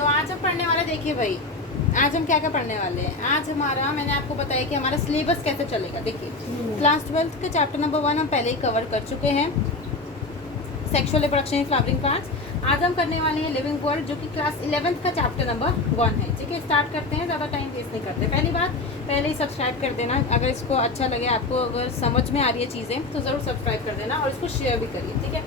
तो आज हम पढ़ने वाले, देखिए भाई, आज हम क्या क्या पढ़ने वाले हैं। आज हमारा, मैंने आपको बताया कि हमारा सिलेबस कैसे चलेगा। देखिए क्लास 12 के चैप्टर नंबर 1 हम पहले ही कवर कर चुके हैं, sexual reproduction in flowering plants. आज हम करने वाले हैं लिविंग वर्ल्ड, जो कि क्लास 11 का चैप्टर नंबर 1 है। ठीक है, स्टार्ट करते हैं, ज़्यादा टाइम वेस्ट नहीं करते। पहली बात, पहले ही सब्सक्राइब कर देना। अगर इसको अच्छा लगे, आपको अगर समझ में आ रही है चीज़ें, तो ज़रूर सब्सक्राइब कर देना और इसको शेयर भी करिए। ठीक है,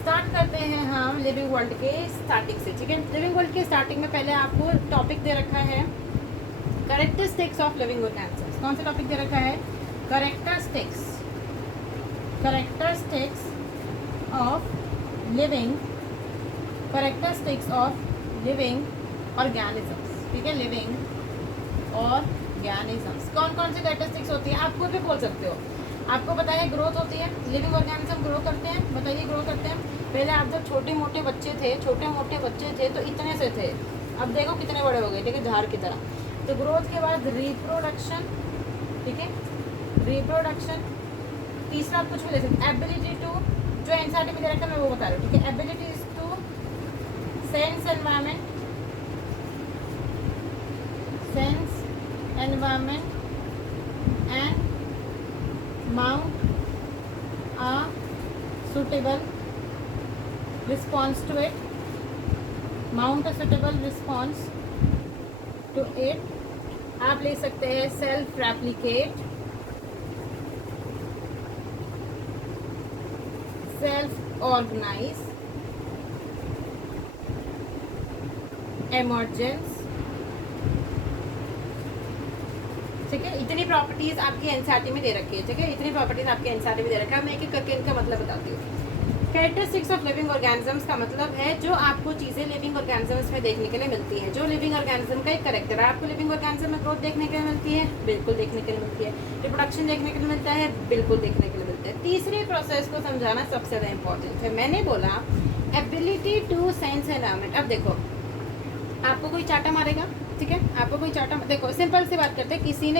स्टार्ट करते हैं हम लिविंग वर्ल्ड के स्टार्टिंग से। ठीक है, लिविंग वर्ल्ड के स्टार्टिंग में पहले आपको टॉपिक दे रखा है कैरेक्टरिस्टिक्स ऑफ लिविंग ऑर्गेनिजम्स। कौन सा टॉपिक दे रखा है? Characteristics of living characteristics of living organisms. ठीक है, लिविंग ऑर्गेनिजम्स कौन कौन सी कैरेक्टरिस्टिक्स होती है, आप खुद भी बोल सकते हो। आपको पता है ग्रोथ होती है, लिविंग ऑर्गेनिज्म ग्रो करते हैं। बताइए, ग्रो करते हैं। पहले आप जब छोटे मोटे बच्चे थे तो इतने से थे, अब देखो कितने बड़े हो गए। ठीक है, झाड़ की तरह। तो ग्रोथ के बाद रिप्रोडक्शन। ठीक है, रिप्रोडक्शन। तीसरा आप कुछ भी ले सकते, एबिलिटी टू, जो एनसीईआरटी में दे रखा है मैं वो बता रही हूँ। ठीक है, ability to sense environment and mount a suitable response to it, mount a suitable response to it। आप ले सकते हैं self replicate, self organise, emergence. ठीक है, इतनी प्रॉपर्टीज आपकी एनसीईआरटी में दे रखी है। ठीक है, इतनी प्रॉपर्टीज आपके एनसीईआरटी में दे रखा है। मैं एक एक करके इनका मतलब बताती हूँ। कैरेक्टरिस्टिक्स ऑफ लिविंग ऑर्गेनिजम्स का मतलब है जो आपको चीज़ें लिविंग ऑर्गेनिजम्स में देखने के लिए मिलती है, जो लिविंग ऑर्गेनिज्म का एक कैरेक्टर है। आपको लिविंग ऑर्गेनिज्म में ग्रोथ देखने के लिए मिलती है, बिल्कुल देखने के लिए मिलती है। रिप्रोडक्शन देखने के लिए मिलता है, बिल्कुल देखने के लिए मिलता है। तीसरे प्रोसेस को समझाना सबसे ज़्यादा इंपॉर्टेंट है। मैंने बोला एबिलिटी टू सेंस एनवायरमेंट। अब देखो, आपको कोई चाटा मारेगा, ठीक है, आपको कोई चाटा, देखो सिंपल सी बात करते हैं, किसी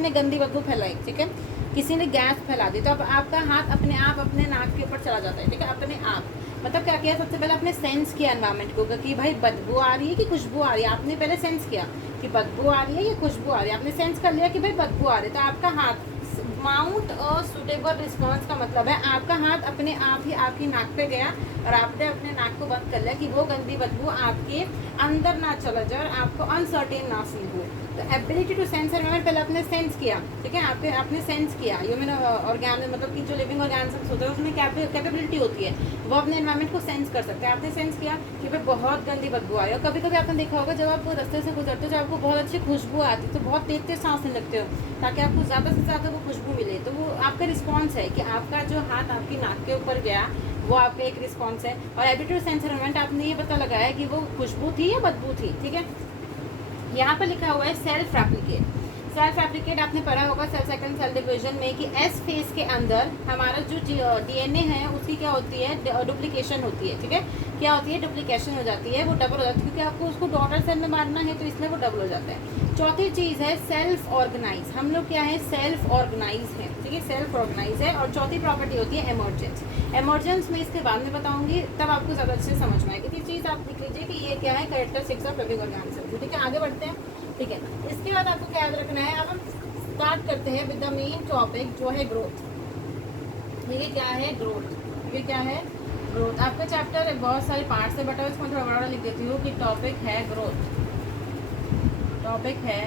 ने गंदी बदबू फैलाई, ठीक है, किसी ने गैस फैला दी, तो अब आपका हाथ अपने आप अपने नाक के ऊपर चला जाता है। ठीक है, अपने आप मतलब क्या किया, सबसे पहले आपने सेंस किया एनवायरमेंट को कि भाई बदबू आ रही है कि खुशबू आ रही है। आपने पहले सेंस किया कि बदबू आ रही है या खुशबू आ रही है। आपने सेंस कर लिया कि भाई बदबू आ रही है, तो आपका हाथ माउंट और सुटेबल रिस्पॉन्स का मतलब है आपका हाथ अपने आप ही आपकी नाक पे गया और आपने अपने नाक को बंद कर लिया कि वो गंदी बदबू आपके अंदर ना चला जाए और आपको अनसर्टेन ना फील हो। तो एबिलिटी टू सेंस एनवायरमेंट, पहले आपने सेंस किया। ठीक है, आपने सेंस किया। ह्यूमन ऑर्गेनिज्म मतलब कि जो लिविंग ऑर्गेनिजम्स होते हैं उसमें कैपेबिलिटी होती है, वो अपने एनवायरमेंट को सेंस कर सकते हैं। आपने सेंस किया कि भाई बहुत गंदी बदबू आ रही है। कभी कभी आपने देखा होगा जब आप रास्ते से गुजरते हो, जब आपको बहुत अच्छी खुशबू आती है तो बहुत तेज तेज सांस लेने लगते हो ताकि आपको ज़्यादा से ज़्यादा वो खुशबू मिले। तो वो आपका रिस्पॉन्स है कि आपका जो हाथ आपकी नाक के ऊपर गया वो आपका एक रिस्पॉन्स है। और एबिलिटी टू सेंस एनवायरमेंट, आपने ये पता लगाया कि वो खुशबू थी या बदबू थी। ठीक है, यहाँ पर लिखा हुआ है सेल्फ रेप्लिकेट। सेल्फ रेप्लिकेट आपने पढ़ा होगा सेल साइकिल सेल डिवीजन में कि एस फेज के अंदर हमारा जो डीएनए है उसकी क्या होती है, डुप्लीकेशन होती है। ठीक है, क्या होती है, डुप्लीकेशन हो जाती है, वो डबल हो जाती है, क्योंकि आपको उसको डॉटर सेल में मारना है तो इसलिए वो डबल हो जाता है। चौथी चीज़ है सेल्फ ऑर्गेनाइज। हम लोग क्या है, सेल्फ ऑर्गेनाइज है। ठीक है, सेल्फ ऑर्गेनाइज है। और चौथी प्रॉपर्टी होती है एमर्जेंस। एमर्जेंस में इसके बाद में बताऊंगी, तब आपको ज़्यादा अच्छे से समझ में आएगी। तो चीज़ आप लिख लीजिए कि ये क्या है, कैरेक्टरिस्टिक्स ऑफ लिविंग ऑर्गेनिज्म। ठीक है, आगे बढ़ते हैं। ठीक है, इसके बाद आपको क्या याद रखना है, अब हम स्टार्ट करते हैं विद द मेन टॉपिक जो है ग्रोथ। ये क्या है, ग्रोथ। ये क्या है, ग्रोथ। आपका चैप्टर बहुत सारे पार्ट से बटा है, उसको थोड़ा बड़ा लिख देती हूँ कि टॉपिक है ग्रोथ। टॉपिक है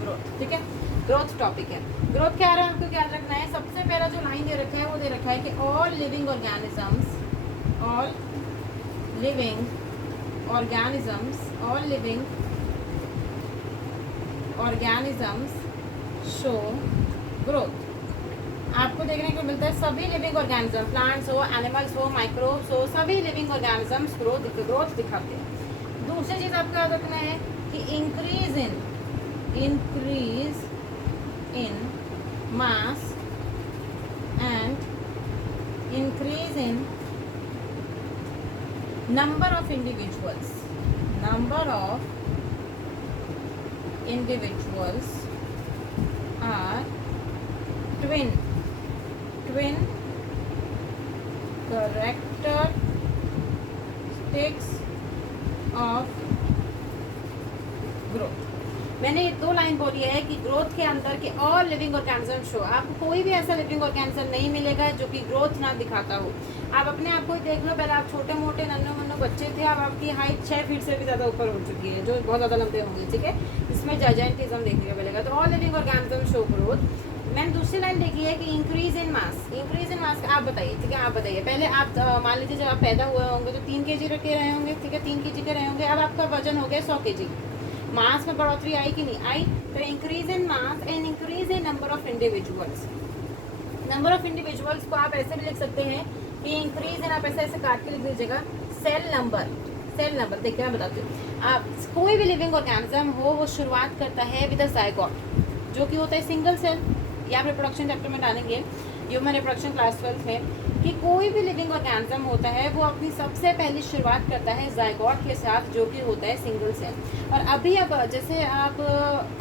ग्रोथ। ठीक है, ग्रोथ टॉपिक है। ग्रोथ क्या आ रहा है, आपको क्या याद रखना है। सबसे पहला जो लाइन दे रखा है वो दे रखा है कि all living organisms show growth. आपको देखने को मिलता है सभी लिविंग ऑर्गेनिज्म, प्लांट्स हो, एनिमल्स हो, माइक्रोब्स हो, सभी लिविंग ऑर्गेनिजम्स ग्रोथ दिखाते हैं। दूसरी चीज़ आपको याद रखना है कि increase in mass and increase in number of individuals are twin characteristics of growth. मैंने ये 2 लाइन बोली है कि ग्रोथ के अंदर के ऑल लिविंग ऑर्गेनिज्म शो। आपको कोई भी ऐसा लिविंग ऑर्गेनिज्म नहीं मिलेगा जो कि ग्रोथ ना दिखाता हो। आप अपने आप को देख लो, पहले आप छोटे मोटे नन्हे मुन्ने बच्चे थे, अब आपकी हाइट 6 फीट से भी ज़्यादा ऊपर हो चुकी है, जो बहुत ज़्यादा लंबे होंगे, ठीक है। इसमें जायंटिज्म देखने को मिलेगा। तो all living organism show growth. मैंने दूसरी लाइन देखी है कि increase in mass. Increase in मास आप बताइए, ठीक है, आप बताइए। पहले आप मान लीजिए जब आप पैदा हुए होंगे तो 3 kg रखे रहे होंगे, ठीक है, 3 kg के रहे होंगे। अब आपका वजन हो गया 100 kg। मास में बढ़ोतरी आई कि नहीं आई? तो increase in mass and increase in number of individuals. Number of individuals को आप ऐसे भी लिख सकते हैं कि इंक्रीज इन, आप ऐसे ऐसे काट के लिख दीजिएगा, सेल नंबर। सेल नंबर देखिए, मैं बताती हूँ। आप कोई भी लिविंग ऑर्गेनिज्म हो वो शुरुआत करता है विद अ जायगोट, जो कि होता है सिंगल सेल। या आप रिप्रोडक्शन चैप्टर में डालेंगे ह्यूमन रिप्रोडक्शन क्लास 12 में कि कोई भी लिविंग ऑर्गेनिज्म होता है वो अपनी सबसे पहली शुरुआत करता है जायगोट के साथ, जो कि होता है सिंगल सेल। और अभी अब जैसे आप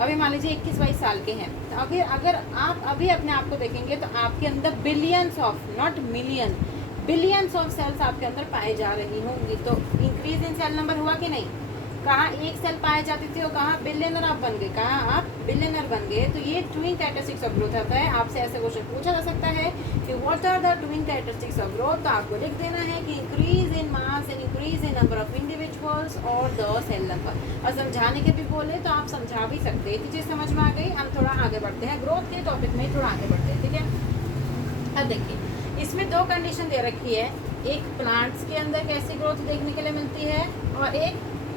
अभी मान लीजिए 21-22 साल के हैं, तो अगर आप अभी अपने आप को देखेंगे तो आपके अंदर billions of, not million, billions of cells आपके अंदर पाए जा रही होंगी। तो इंक्रीज इन सेल नंबर हुआ कि नहीं? कहाँ एक सेल पाए जाती थी और कहाँ बिलियनर आप बन गए, कहाँ आप बिलियनर बन गए। तो ये ट्विन कैरेक्टरिस्टिक्स ऑफ ग्रोथ आता है। आपसे ऐसे क्वेश्चन पूछा जा सकता है कि what are the twin characteristics of growth. तो आपको लिख देना है कि increase in mass and increase in number of individuals और द सेल नंबर। और समझाने के भी बोले तो आप समझा भी सकते हैं। चीज़ें समझ में आ गई। हम थोड़ा आगे बढ़ते हैं, ग्रोथ के टॉपिक में थोड़ा आगे बढ़ते हैं, ठीक है। अब देखिए, इसमें 2 कंडीशन दे रखी है। एक प्लांट्स के अंदर कैसी ग्रोथ देखने के लिए मिलती है और एक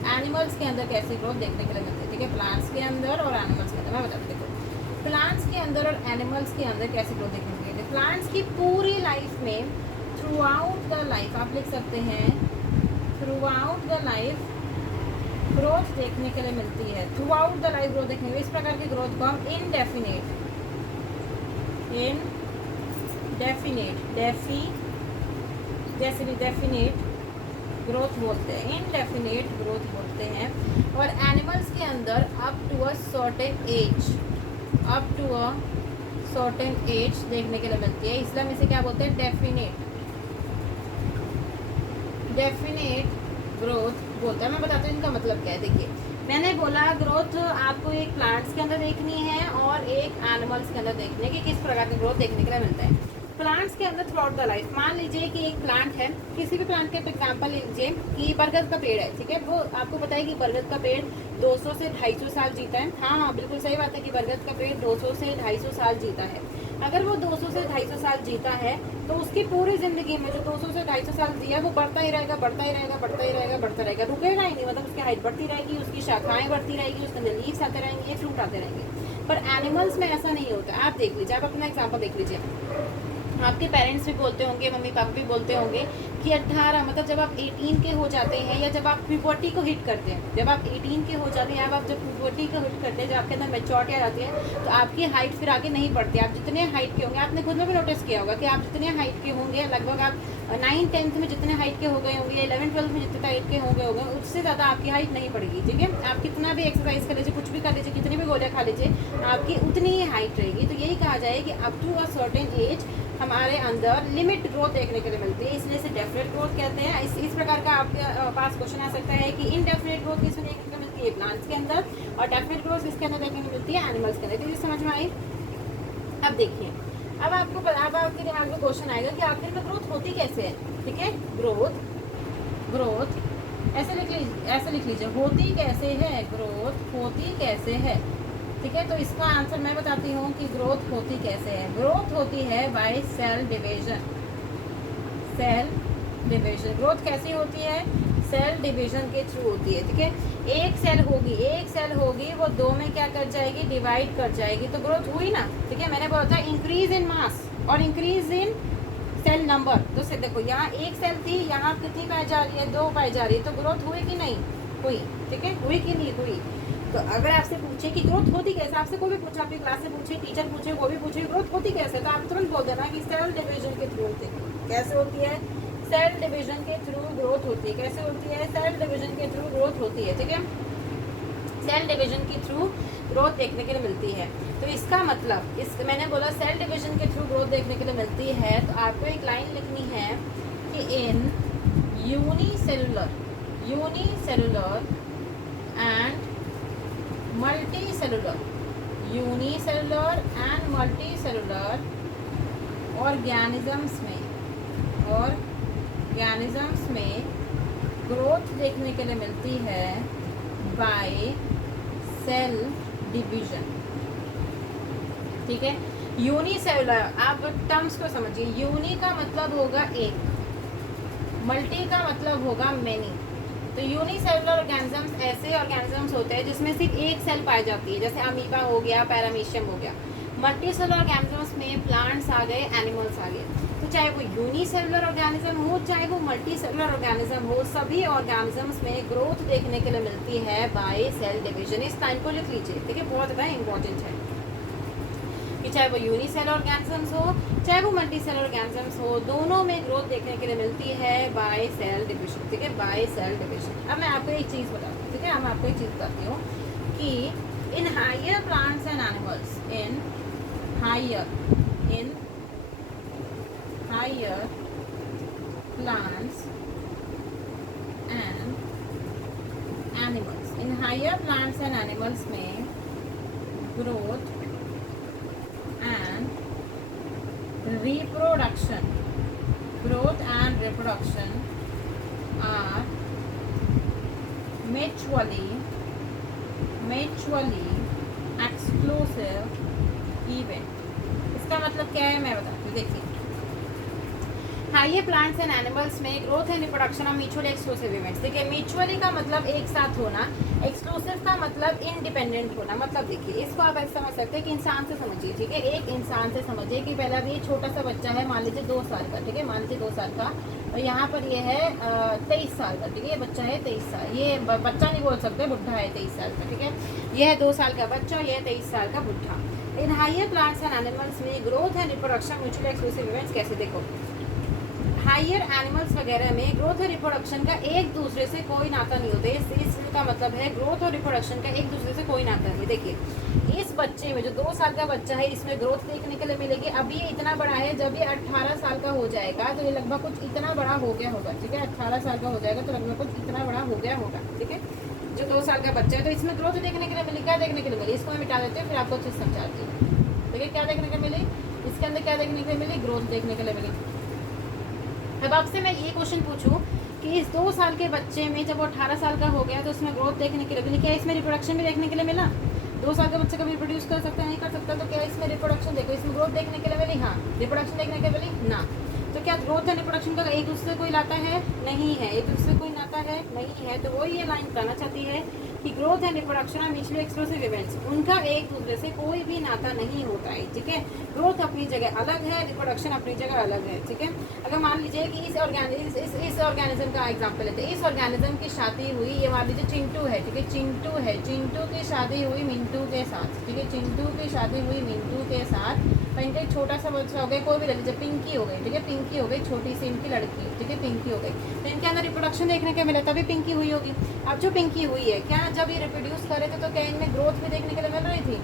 एनिमल्स के अंदर कैसी ग्रोथ देखने के लिए मिलती है, ठीक है। प्लांट्स के अंदर और एनिमल्स के अंदर मैं बताती हूँ। प्लांट्स के अंदर और एनिमल्स के अंदर कैसी ग्रोथ देखने के लिए? प्लांट्स की पूरी लाइफ में, थ्रू आउट द लाइफ, आप लिख सकते हैं through out the life growth देखने के लिए मिलती है। Through out the life growth देखने के लिए इस प्रकार की ग्रोथ को हम इनडेफिनेट डेफिनेट ग्रोथ बोलते हैं, इनडेफिनेट ग्रोथ बोलते हैं। और एनिमल्स के अंदर up to a certain age देखने के लिए मिलती है। इसलिए हम इसे क्या बोलते हैं? डेफिनेट ग्रोथ बोलते हैं। मैं बताती हूँ इनका मतलब क्या है। देखिए, मैंने बोला ग्रोथ आपको एक प्लांट्स के अंदर देखनी है और एक एनिमल्स के अंदर देखनी है कि किस प्रकार की ग्रोथ देखने के लिए मिलता है। प्लांट्स के अंदर थ्रू आउट द लाइफ, मान लीजिए कि एक प्लांट है, किसी भी प्लांट के एग्जांपल लीजिए कि बरगद का पेड़ है, ठीक है। वो आपको पता है कि बरगद का पेड़ 200 से 250 साल जीता है। हाँ, बिल्कुल सही बात है कि बरगद का पेड़ 200 से 250 साल जीता है। अगर वो 200 से 250 साल जीता है तो उसकी पूरी जिंदगी में जो 200 से 250 साल जिया वो बढ़ता ही रहेगा, रुकेगा ही नहीं। मतलब उसकी हाइट बढ़ती रहेगी, उसकी शाखाएं बढ़ती रहेगी, उसके अंदर लीव्स आते रहेंगे, फ्रूट आते रहेंगे। पर एनिमल्स में ऐसा नहीं होता। आप देख लीजिए, आप अपना एग्जाम्पल देख लीजिए। आपके पेरेंट्स भी बोलते होंगे, मम्मी पापा भी बोलते होंगे कि 18, मतलब जब आप 18 के हो जाते हैं या जब आप प्यूबर्टी को हिट करते हैं, जब आप 18 के हो जाते हैं, आप जब प्यूबर्टी को हिट करते हैं, जब आपके अंदर मैच्योरिटी आ जाती है, तो आपकी हाइट फिर आगे नहीं बढ़ती। आप जितने हाइट के होंगे, आपने खुद में भी नोटिस किया होगा कि आप जितने हाइट के होंगे, लगभग आप 9-10th में जितने हाइट के हो गए होंगे, 11-12 में जितने हाइट के होंगे उससे ज़्यादा आपकी हाइट नहीं बढ़ेगी, ठीक है। आप कितना भी एक्सरसाइज कर लीजिए, कुछ भी कर लीजिए, कितनी भी गोलियाँ खा लीजिए, आपकी उतनी ही हाइट रहेगी। तो यही कहा जाए कि up to a certain age हमारे अंदर लिमिट ग्रोथ देखने के लिए मिलती है, इसलिए इसे डेफिनेट ग्रोथ कहते हैं। इस प्रकार का आपके पास क्वेश्चन आ सकता है कि इनडेफिनेट ग्रोथ किसमें देखने को मिलती है? प्लांट्स के अंदर। और डेफिनेट ग्रोथ किसके अंदर देखने को मिलती है? एनिमल्स के अंदर। तो ये समझ में आई। अब देखिए, अब आपके दिमाग में क्वेश्चन आएगा कि आखिर में ग्रोथ होती कैसे है, ठीक है। ग्रोथ ऐसे लिख लीजिए, होती कैसे है? ग्रोथ होती कैसे है, ठीक है। तो इसका आंसर मैं बताती हूँ कि ग्रोथ होती कैसे है। ग्रोथ होती है बाय सेल डिवीजन। ग्रोथ कैसी होती है? सेल डिवीजन के थ्रू होती है, ठीक है। एक सेल होगी वो 2 में क्या कर जाएगी? डिवाइड कर जाएगी, तो ग्रोथ हुई ना, ठीक है। मैंने बोला था इंक्रीज इन मास और इंक्रीज इन सेल नंबर। तो से देखो, यहाँ एक सेल थी, यहाँ कितनी पाई जा रही है? 2 पाई जा रही है। तो ग्रोथ हुई कि नहीं हुई? ठीक है, हुई कि नहीं हुई? तो अगर आपसे पूछे कि ग्रोथ होती कैसे, आपसे कोई भी पूछे, आपकी क्लास से पूछे, टीचर पूछे, वो भी पूछे ग्रोथ होती कैसे, तो आप तुरंत बोल देना कि सेल डिवीजन के थ्रू होती है। कैसे होती है? सेल डिवीजन के थ्रू ग्रोथ होती है। कैसे होती है? सेल डिवीजन के थ्रू ग्रोथ होती है, ठीक है। सेल डिवीजन के थ्रू ग्रोथ देखने के लिए मिलती है। तो इसका मतलब, मैंने बोला सेल डिवीजन के थ्रू ग्रोथ देखने के लिए मिलती है, तो आपको एक लाइन लिखनी है कि इन unicellular and multi cellular, unicellular and multi cellular organisms में ग्रोथ देखने के लिए मिलती है बाय सेल डिवीजन। ठीक है, यूनिसेलुलर, आप टर्म्स को समझिए। यूनि का मतलब होगा एक, मल्टी का मतलब होगा मेनी। तो यूनिसेलुलर ऑर्गेनिजम्स ऐसे ऑर्गेनिजम्स होते हैं जिसमें सिर्फ एक सेल पाई जाती है, जैसे अमीबा हो गया, पैरामीशियम हो गया। मल्टी सेलुलर ऑर्गेनिजम्स में प्लांट्स आ गए, एनिमल्स आ गए। तो चाहे वो यूनिसेलुलर ऑर्गेनिज्म हो, चाहे वो मल्टी सेलुलर ऑर्गेनिज्म हो, सभी ऑर्गेनिजम्स में ग्रोथ देखने के लिए मिलती है बाय सेल डिवीजन। इस टाइम को लिख लीजिए, ठीक है, बहुत ज़्यादा इंपॉर्टेंट है कि चाहे वो यूनिसेलुलर ऑर्गेनिजम्स हो, चाहे वो मल्टी सेलुलर ऑर्गेनिजम्स हो, दोनों में ग्रोथ देखने के लिए मिलती है बाय सेल डिवीजन। ठीक है, बाय सेल डिवीजन। अब मैं आपको एक चीज़ बताती हूँ, ठीक है, अब मैं आपको एक चीज़ बताती हूँ कि in higher plants and animals, in higher plants and animals में growth and reproduction are mutually exclusive event। इसका मतलब क्या है मैं बताती हूँ, देखिए। हाइयर प्लांट्स एंड एनिमल्स में growth and reproduction of mutually exclusive events. देखिए, म्यूचुअली का मतलब एक साथ होना, एक्सक्लूसिव का मतलब इंडिपेंडेंट होना। मतलब देखिए, इसको आप ऐसे समझ सकते हैं कि इंसान से समझिए, ठीक है, एक इंसान से समझिए कि पहला भी छोटा सा बच्चा है, मान लीजिए 2 साल का, ठीक है, मान लीजिए 2 साल का, और यहाँ पर ये है 23 साल का, ठीक है, ये बच्चा है 23 साल, ये बच्चा नहीं बोल सकते, बुढ़ा है 23 साल का, ठीक है, ये है 2 साल का बच्चा, ये है 23 साल का बुढ़ा। इन हाइयर प्लांट्स एंड एनिमल्स में growth and reproduction mutually exclusive events कैसे, देखो, हाइयर एनिमल्स वगैरह में ग्रोथ और रिप्रोडक्शन का एक दूसरे से कोई नाता नहीं होता है। इसका मतलब है ग्रोथ और रिप्रोडक्शन का एक दूसरे से कोई नाता नहीं। देखिए, इस बच्चे में जो 2 साल का बच्चा है, इसमें ग्रोथ देखने के लिए मिलेगी। अभी ये इतना बड़ा है, जब ये 18 साल का हो जाएगा तो ये लगभग कुछ इतना बड़ा हो गया होगा, ठीक है, 18 साल का हो जाएगा तो लगभग कुछ इतना बड़ा हो गया होगा, ठीक है, जो 2 साल का बच्चा है। तो इसमें ग्रोथ देखने के लिए मिली, क्या देखने के लिए मिली, इसको मैं मिटा देती हूँ, फिर आपको चीज़ समझाती हूँ। देखिए, क्या देखने के लिए मिली, इसके अंदर क्या देखने के लिए मिली, ग्रोथ देखने के लिए मिली। अब आपसे मैं ये क्वेश्चन पूछूं कि इस 2 साल के बच्चे में जब वो 18 साल का हो गया तो उसमें ग्रोथ देखने के लिए मिली, क्या इसमें रिप्रोडक्शन भी देखने के लिए मिला? 2 साल का बच्चा कभी रिप्रोड्यूस कर सकता है, नहीं कर सकता, तो क्या इसमें रिप्रोडक्शन, देखो, इसमें ग्रोथ देखने के लिए मिली, हाँ, रिप्रोडक्शन देखने के लिए मिली ना। तो क्या ग्रोथ एंड रिप्रोडक्शन का एक दूसरे से कोई नाता है? नहीं है। एक दूसरे से कोई नाता है? नहीं है। तो वो ये लाइन बताना चाहती है कि growth and reproduction are mutually exclusive events, उनका एक दूसरे से कोई भी नाता नहीं होता है, ठीक है। ग्रोथ अपनी जगह अलग है, रिप्रोडक्शन अपनी जगह अलग है, ठीक है। अगर मान लीजिए कि इस ऑर्गेनिज्म का एग्जांपल लेते हैं, इस ऑर्गेनिज्म की शादी हुई, ये मान लीजिए चिंटू है, ठीक है, चिंटू है, चिंटू की शादी हुई मिंटू के साथ, ठीक है, चिंटू की शादी हुई मिंटू के साथ, और इनका एक छोटा सा बच्चा हो गया, कोई भी ले लीजिए, पिंकी हो गई, ठीक है, पिंकी हो गई, छोटी सी इनकी लड़की, ठीक है, पिंकी हो गई, तो इनके अंदर रिप्रोडक्शन देखने के मिला, तभी पिंकी हुई होगी। अब जो पिंकी हुई है, क्या जब ये रिप्रोड्यूस कर रहे थे तो क्या इनमें ग्रोथ भी देखने के लिए मिल रही थी?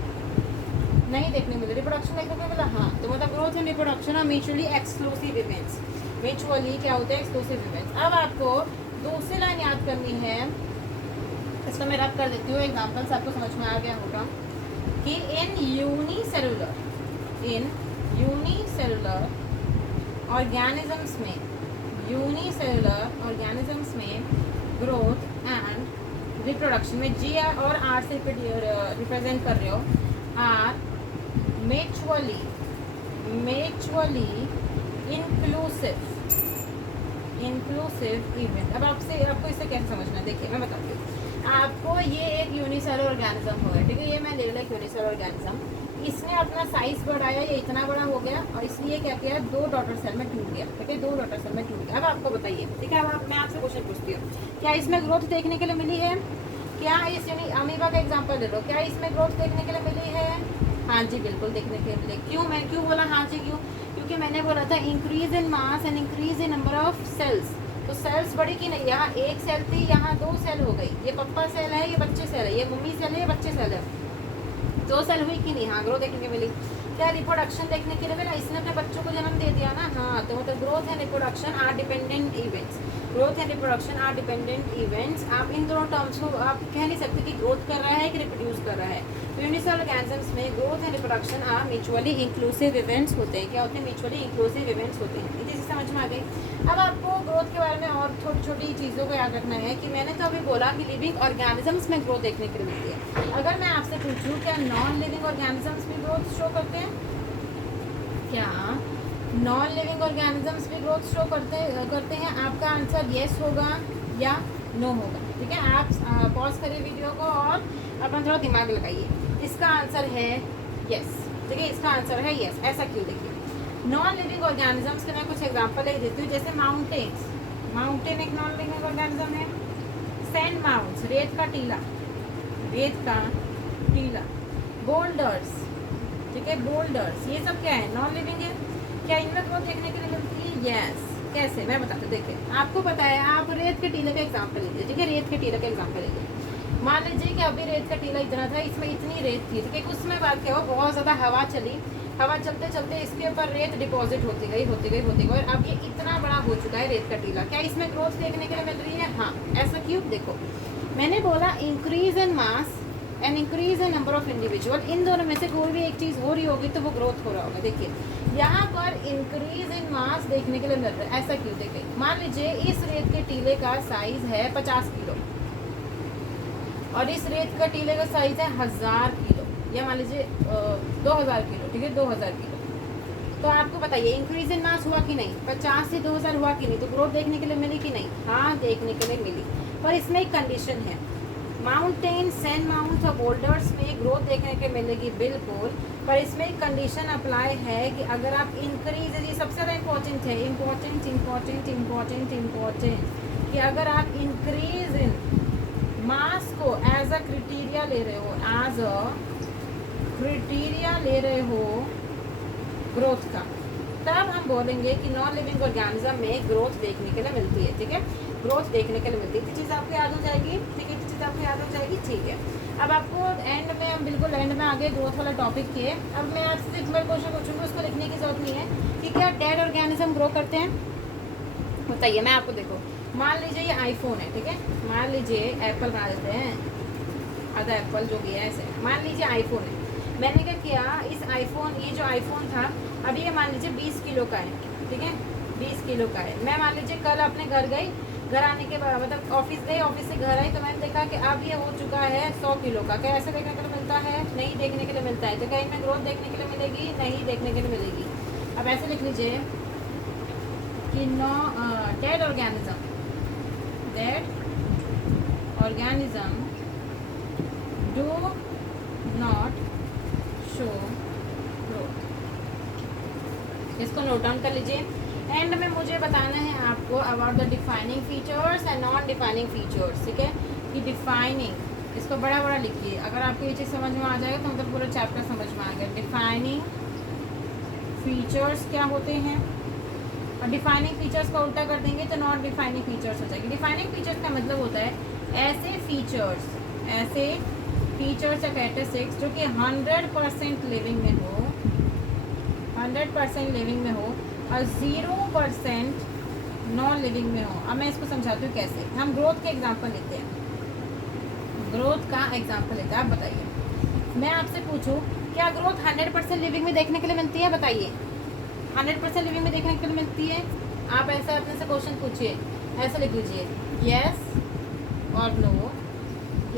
नहीं देखने मिली। रिप्रोडक्शन देखने को मिला, हाँ। तो मतलब growth and reproduction are mutually exclusive events. Mutually क्या होते हैं? Exclusive events. अब आपको दूसरी लाइन याद करनी है, इसको मैं रब कर देती हूँ, एग्जाम्पल्स आपको समझ में आ गया होगा कि इन यूनिसेलुलर ऑर्गेनिजम्स में ग्रोथ एंड रिप्रोडक्शन में जी और आर से रिप्रेजेंट कर रहे हो, आर म्यूचुअली इंक्लूसिव इवेंट। अब आपको इसे कैसे समझना है, देखिए मैं बताती हूँ आपको। ये एक यूनिसेलुलर ऑर्गेनिज्म हो गया, ठीक है, ये मैं ले लिया यूनिसेलुलर ऑर्गेनिज्म। इसने अपना साइज बढ़ाया, ये इतना बड़ा हो गया, और इसलिए क्या किया, 2 डॉटर सेल में टूट गया, ठीक है, 2 डॉटर सेल में टूट गया। अब आपको बताइए, ठीक है, अब मैं आपसे क्वेश्चन पूछती हूँ, क्या इसमें ग्रोथ देखने के लिए मिली है? क्या इस अमीबा का एग्जाम्पल ले लो, क्या इसमें ग्रोथ देखने के लिए मिली है? हाँ जी, बिल्कुल देखने के लिए मिली। क्यों? मैं क्यों बोला हाँ जी, क्यों? क्योंकि मैंने बोला था increase in mass and increase in number of cells. तो सेल्स बढ़ी कि नहीं? यहाँ 1 सेल थी, यहाँ 2 सेल हो गई। ये पप्पा सेल है, ये बच्चे सेल है, ये मम्मी सेल है, ये बच्चे सेल है। 2 सेल हुई कि नहीं? हाँ, ग्रोथ देखने को मिली। क्या रिप्रोडक्शन देखने के लिए मिला? इसने अपने बच्चों को जन्म दे दिया ना, हाँ। तो मतलब growth and reproduction are dependent events. Growth and reproduction are dependent events. आप इन दोनों टर्म्स को आप कह नहीं सकते कि ग्रोथ कर रहा है कि रिप्रोड्यूस कर रहा है। तो यूनिसेलुलर ऑर्गेनिजम्स में growth and reproduction are mutually inclusive events होते हैं। क्या होते हैं? म्यूचुअली इंक्लूसिव इवेंट्स होते हैं। ये चीज़ समझ में आ गई। अब आपको ग्रोथ के बारे में और छोटी छोटी चीज़ों को याद रखना है कि मैंने तो अभी बोला कि लिविंग ऑर्गेनिजम्स में ग्रोथ देखने के लिए मिलती है। अगर मैं आपसे पूछूँ क्या नॉन लिविंग ऑर्गेनिजम्स में ग्रोथ शो करते हैं? क्या नॉन लिविंग ऑर्गेनिजम्स भी ग्रोथ शो करते हैं? आपका आंसर येस होगा या नो होगा। ठीक है, आप पॉज करिए वीडियो को और अपना थोड़ा दिमाग लगाइए। इसका आंसर है येस। ठीक है, इसका आंसर है येस। ऐसा क्यों? देखिए, नॉन लिविंग ऑर्गेनिजम्स के मैं कुछ एग्जांपल ले देती हूँ। जैसे माउंटेन्स, माउंटेन एक नॉन लिविंग ऑर्गेनिज्म है। सैंड माउंट्स, रेत का टीला, रेत का टीला। बोल्डर्स, ठीक है, बोल्डर्स, ये सब क्या है? नॉन लिविंग है। क्या इनमें ग्रोथ देखने के लिए मिलती है? यस। कैसे? मैं बताती हूँ। देखिए, आपको पता है, आप रेत के टीले का एग्जांपल लीजिए। ठीक है, रेत के टीले का एग्जांपल लीजिए। मान लीजिए कि अभी रेत का टीला इतना था, इसमें इतनी रेत थी। ठीक है, उसमें बात क्या हो, बहुत ज़्यादा हवा चली, हवा चलते चलते इसके ऊपर रेत डिपॉजिट होती गई और अब ये इतना बड़ा हो चुका है रेत का टीला। क्या इसमें ग्रोथ देखने के लिए मिल रही है? हाँ। ऐसा क्यों? देखो, मैंने बोला increase in mass and increase in number of individual. इन दोनों में से कोई भी एक चीज़ हो रही होगी तो वो ग्रोथ हो रहा होगा। देखिए, यहाँ पर इंक्रीज इन मास देखने के लिए मिल रहा है। ऐसा क्यों? देखिए, मान लीजिए इस रेत के टीले का साइज है 50 किलो और इस रेत का टीले का साइज है 1000 किलो, या मान लीजिए 2000 किलो। ठीक है, 2000 किलो। तो आपको बताइए इंक्रीज इन मास हुआ कि नहीं? 50 से 2000 हुआ कि नहीं? तो ग्रोथ देखने के लिए मिली कि नहीं? हाँ, देखने के लिए मिली। पर इसमें एक कंडीशन है, माउंटेन, सैंड माउंट्स और बोल्डर्स में ग्रोथ देखने के मिलेगी बिल्कुल, पर इसमें एक कंडीशन अप्लाई है कि अगर आप इंक्रीज, ये सबसे ज़्यादा इंपॉर्टेंट है, इम्पॉर्टेंट कि अगर आप इंक्रीज इन मास को एज अ क्राइटेरिया ले रहे हो, एज अ क्राइटेरिया ले रहे हो ग्रोथ का, तब हम बोलेंगे कि नॉन लिविंग ऑर्गेनिज्म में ग्रोथ देखने के लिए मिलती है। ठीक है, ग्रोथ देखने के लिए मिलती है। चीज़ आपको याद हो जाएगी। ठीक है, चीज़ आपको याद हो जाएगी। ठीक है, अब आपको एंड में, हम बिल्कुल एंड में आगे ग्रोथ वाला टॉपिक के, अब मैं आपसे सिंपल क्वेश्चन पूछूंगी, उसको लिखने की जरूरत नहीं है कि क्या डेड ऑर्गेनिज्म ग्रो करते हैं? बताइए। मैं आपको, देखो, मान लीजिए ये आईफोन है। ठीक है, मान लीजिए एप्पल बना देते हैं, आधा एप्पल जो भी है ऐसे। मान लीजिए आईफोन है। मैंने क्या किया, इस आईफोन, ये जो आईफोन था, अभी ये मान लीजिए 20 किलो का है। ठीक है, 20 किलो का है। मैं मान लीजिए कल अपने घर गई, घर आने के बाद मतलब ऑफिस गई, ऑफिस से घर आई तो मैंने देखा कि अब ये हो चुका है 100 किलो का। क्या ऐसे देखने के लिए मिलता है? नहीं देखने के लिए मिलता है। तो क्या इनमें ग्रोथ देखने के लिए मिलेगी? नहीं देखने के लिए मिलेगी। अब ऐसे लिख लीजिए कि dead organism do not show growth. इसको नोट डाउन कर लीजिए। एंड में मुझे बताना है आपको about the defining features and non defining features. ठीक है, कि डिफाइनिंग, इसको बड़ा बड़ा लिखिए। अगर आपको ये चीज़ समझ में आ जाएगा तो मतलब पूरा चैप्टर समझ में आ गया। डिफाइनिंग फीचर्स क्या होते हैं, और डिफाइनिंग फीचर्स को उल्टा कर देंगे तो नॉन डिफाइनिंग फीचर्स हो जाएगी। डिफाइनिंग फीचर्स का मतलब होता है ऐसे फीचर्स या कैरेक्टरिस्टिक्स जो कि 100% लिविंग में हो, 100% लिविंग में हो और 0% नॉन लिविंग में हो। अब मैं इसको समझाती हूँ कैसे। हम ग्रोथ के एग्जांपल लेते हैं, ग्रोथ का एग्जांपल लेते हैं। आप बताइए, मैं आपसे पूछूं क्या ग्रोथ 100% लिविंग में देखने के लिए मिलती है? बताइए, 100% लिविंग में देखने के लिए मिलती है? आप ऐसा अपने से क्वेश्चन पूछिए, ऐसा लिख लीजिए, यस और नो,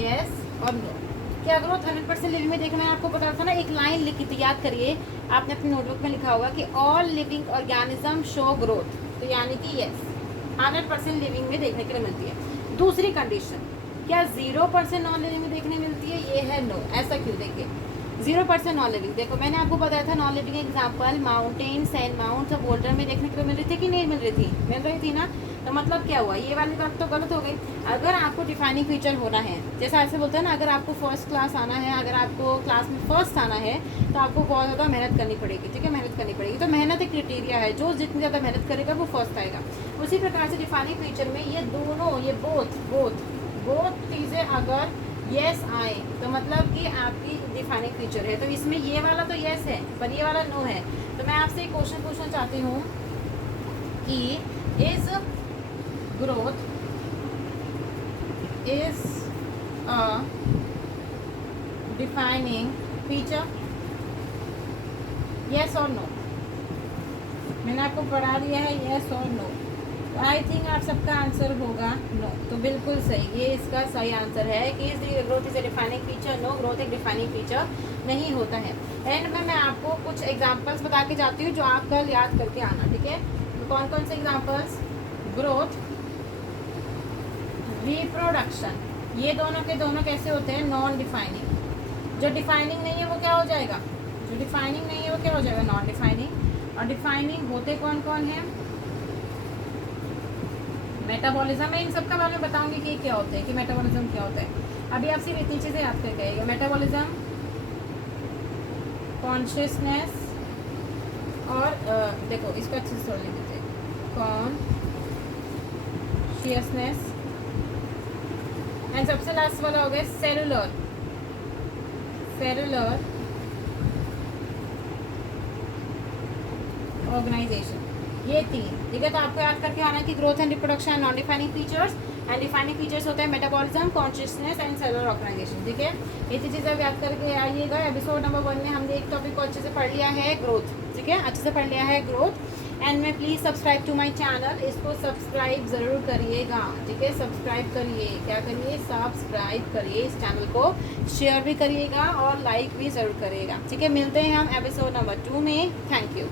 यस और नो। क्या ग्रोथ 100% लिविंग में देखना है? आपको पता था ना, एक लाइन लिखी थी, याद करिए, आपने अपनी नोटबुक में लिखा होगा कि all living organism show growth. तो यानी कि यस, 100% लिविंग में देखने के लिए मिलती है। दूसरी कंडीशन, क्या 0% नॉन लिविंग में देखने मिलती है? ये है नो। ऐसा क्यों? देखिए, 0% नॉन लिविंग, देखो मैंने आपको बताया था non living example mountain, sand mounts और बोल्डर में देखने के लिए मिल रही थी कि नहीं मिल रही थी? मिल रही थी ना। तो मतलब क्या हुआ, ये वाली बात तो गलत हो गई। अगर आपको डिफाइनिंग फीचर होना है, जैसा ऐसे बोलते हैं ना, अगर आपको फर्स्ट क्लास आना है, अगर आपको क्लास में फर्स्ट आना है तो आपको बहुत ज़्यादा मेहनत करनी पड़ेगी। ठीक है, मेहनत करनी पड़ेगी। तो मेहनत एक क्राइटेरिया है, जो जितनी ज़्यादा मेहनत करेगा वो फर्स्ट आएगा। उसी प्रकार से डिफाइनिंग फीचर में ये दोनों, ये बोथ चीज़ें अगर यस आए तो मतलब कि आपकी डिफाइनिंग फीचर है। तो इसमें ये वाला तो यस है पर ये वाला नो है। तो मैं आपसे एक क्वेश्चन पूछना चाहती हूँ कि is growth is a defining feature? Yes or no? मैंने आपको पढ़ा दिया है yes or no. I think आप सबका आंसर होगा नो. तो बिल्कुल सही, ये इसका सही आंसर है कि growth is a defining feature. No, growth एक डिफाइनिंग फीचर नहीं होता है. एंड में मैं आपको कुछ एग्जांपल्स बता के जाती हूँ जो आप कल याद करके आना, ठीक है. तो कौन कौन से एग्जांपल्स? ग्रोथ, रिप्रोडक्शन, ये दोनों के दोनों कैसे होते हैं? Non defining. जो डिफाइनिंग नहीं है वो क्या हो जाएगा? जो डिफाइनिंग नहीं है वो क्या हो जाएगा? Non defining. और डिफाइनिंग होते कौन कौन है? मेटाबॉलिज्म. मैं इन सब का बारे में बताऊंगी कि क्या होता है, कि मेटाबॉलिज्म क्या होता है. अभी आप सिर्फ इतनी चीज़ें याद करके आइएगा. मेटाबॉलिज्म, कॉन्शियसनेस, और देखो इसको अच्छे से लिख देते हैं. कॉन्शियसनेस एंड सबसे लास्ट वाला हो गया सेलुलर. Cellular organisation. ये तीन, ठीक है. तो आपको याद करके आना कि growth and reproduction, non defining features, and defining features होते हैं metabolism, consciousness and cellular organisation, ठीक है. ये चीज़ें अब याद करके आइएगा. एपिसोड नंबर 1 में हमने एक टॉपिक को अच्छे से पढ़ लिया है, ग्रोथ, ठीक है. अच्छे से पढ़ लिया है ग्रोथ. एंड में please subscribe to my channel. इसको सब्सक्राइब ज़रूर करिएगा, ठीक है. सब्सक्राइब करिए, क्या करिए? सब्सक्राइब करिए. इस चैनल को शेयर भी करिएगा और लाइक भी ज़रूर करिएगा, ठीक है. मिलते हैं हम एपिसोड नंबर 2 में. Thank you.